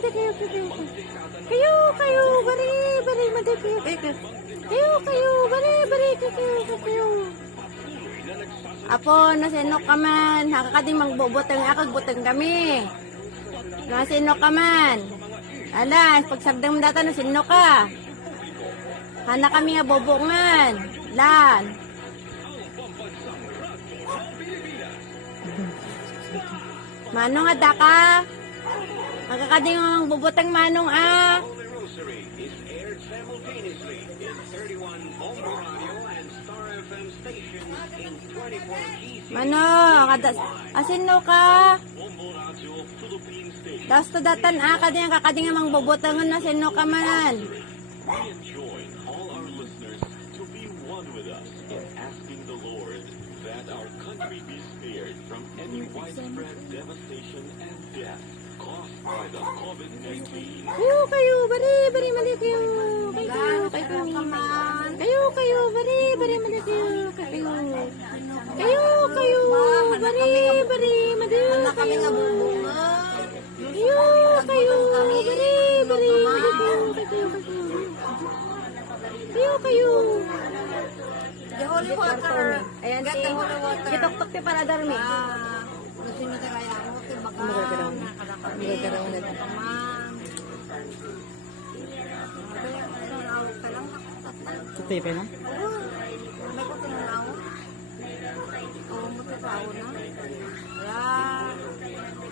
mati kayo. Kayo, bari, mati kayo. Kayo, bari, kayo. Apo, nasinok ka man. Hakakading magbubutang butang kami. Nasinok ka man. Alas, pagsagdang mo data, nasinok ka. Hana kami nga bubungan. Lan. Manong ada ka? Magkakading ang bubutang manong Manong, asin no ka? Das to datan kading kakading ang bubutangan na sino ka manan. Kayo, bari, mali kayo. Kayo, bari, mali kayo. Kayo, bari, mali Wala kami nga bubungan. Kayo, bari, kayo. The holy water. Ayan Get si, the holy water. kitok-tok ti para darmi. Gusto nyo kaya ako, tibaga, nakalakami, naman. Sinunawag ka lang, nakatatan. Tipe na? May ko sinunawag. Oo, matatawa na.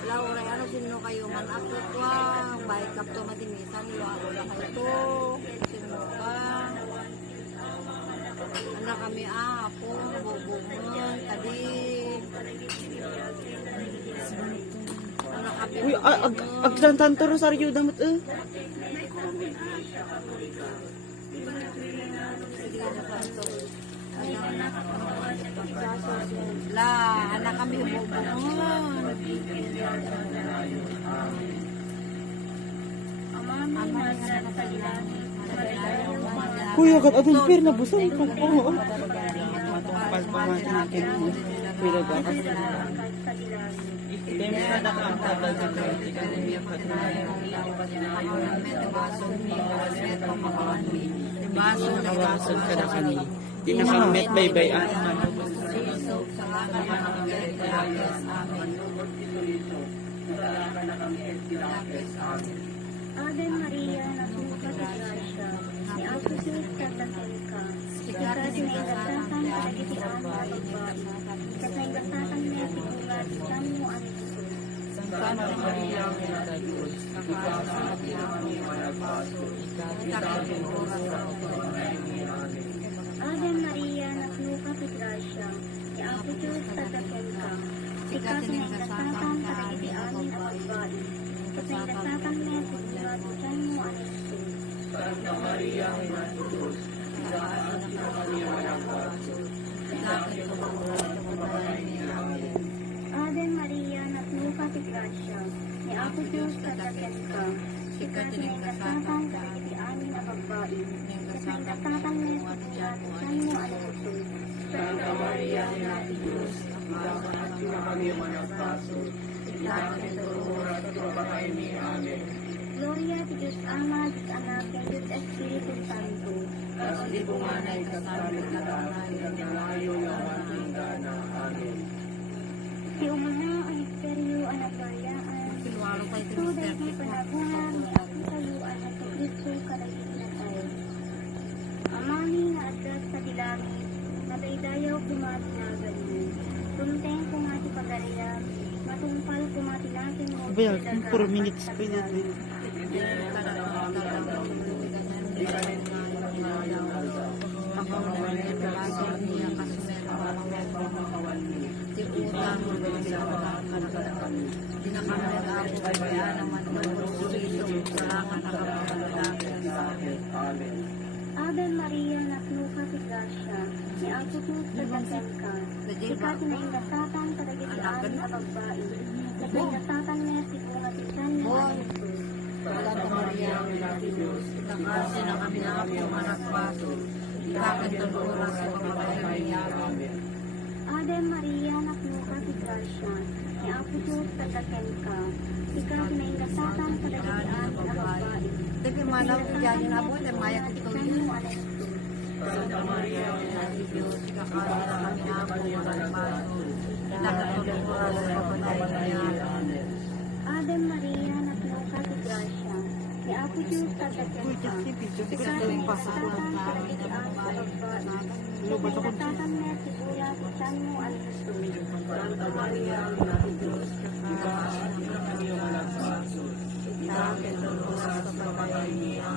Wala, ano sino kayo man ako kwa, baik up to matimisan, iwako lang kayo to, sino ka. Ano kami apo, bubungan, tadi. Ano kami Uy, agsantan to Rosario damot anak kami bubungan. Kuya, agad adun per na busan ko. Oo. Matungpal pa man natin. Kuya, agad. Nabasol ka na kani. Di na kami met baybayan. Ave Maria, napuka sa grasya, ni Apo Sus katakelka, kasi may gasatan kadagiti ang babae, kasi may gasatan na tigulat, kami mo ang Jesus. Santa Maria, Mena de Dios, Ave Maria, napuka sa grasya, ni Apo Sus katakelka, kasi may gasatan kadagiti amin ang babae, kasi may gasatan na tigulat, kami mo ang Jesus. Santa Maria, Mena de Dios, Ave Maria, napuka sa grasya, ni Apo Diyos katakelka, kasi may kasatan kadagiti amin ang babae, kasi may kasatan na tigulat, kami mo ang Jesus. Santa Maria, Mena de Dios, Gloria ti Diyos Ama, Diyos Anak, at Diyos Espiritu Santo. Si umana ang Esperyo ang nagbayaan, Pilwalo kayo ito dahil panagunan ni Apo Tayuan at Kristo kadagiti na tayo. Amami nga address sa dilangit, nadaydayaw kumati na ganyan. Tunteng kumati pagariyan, matumpal kumati natin mo. Abay, 4 minutes pa yun. Ave Maria, naknuka si Gracia, ni Apo Diyos katakel ka. Ikat na ingasatan kadagiti amin na bagbae. At ingasatan na si bunga si San mo ang Jesus. Santa Maria, Mena de Dios, kasi na kami na ako managpaso, ikakit ng oras sa mga bahay. Ave Maria, naknuka si Gracia, ni Apo Diyos tadaken ka. Ikaw kinaingasatan kadagian na babae. Tapi manaw ko dyan yung abot, ay maya ko ito yun. Mo anak ito. Santa Maria, Ina Diyos, kakala kami na po, magpaso. Nakatulong ko sa kapatay niya. Ave Maria, napuno ka sa grasya. Ni Apo Diyos tadaken ka. Ikaw kinaingasatan kadagian na babae. Kinatatang na sigura sa mo anak ito. Santa Maria, Ina Diyos, kakala kami na po, magpaso. Ikaw, kitulong sa kapatay niya.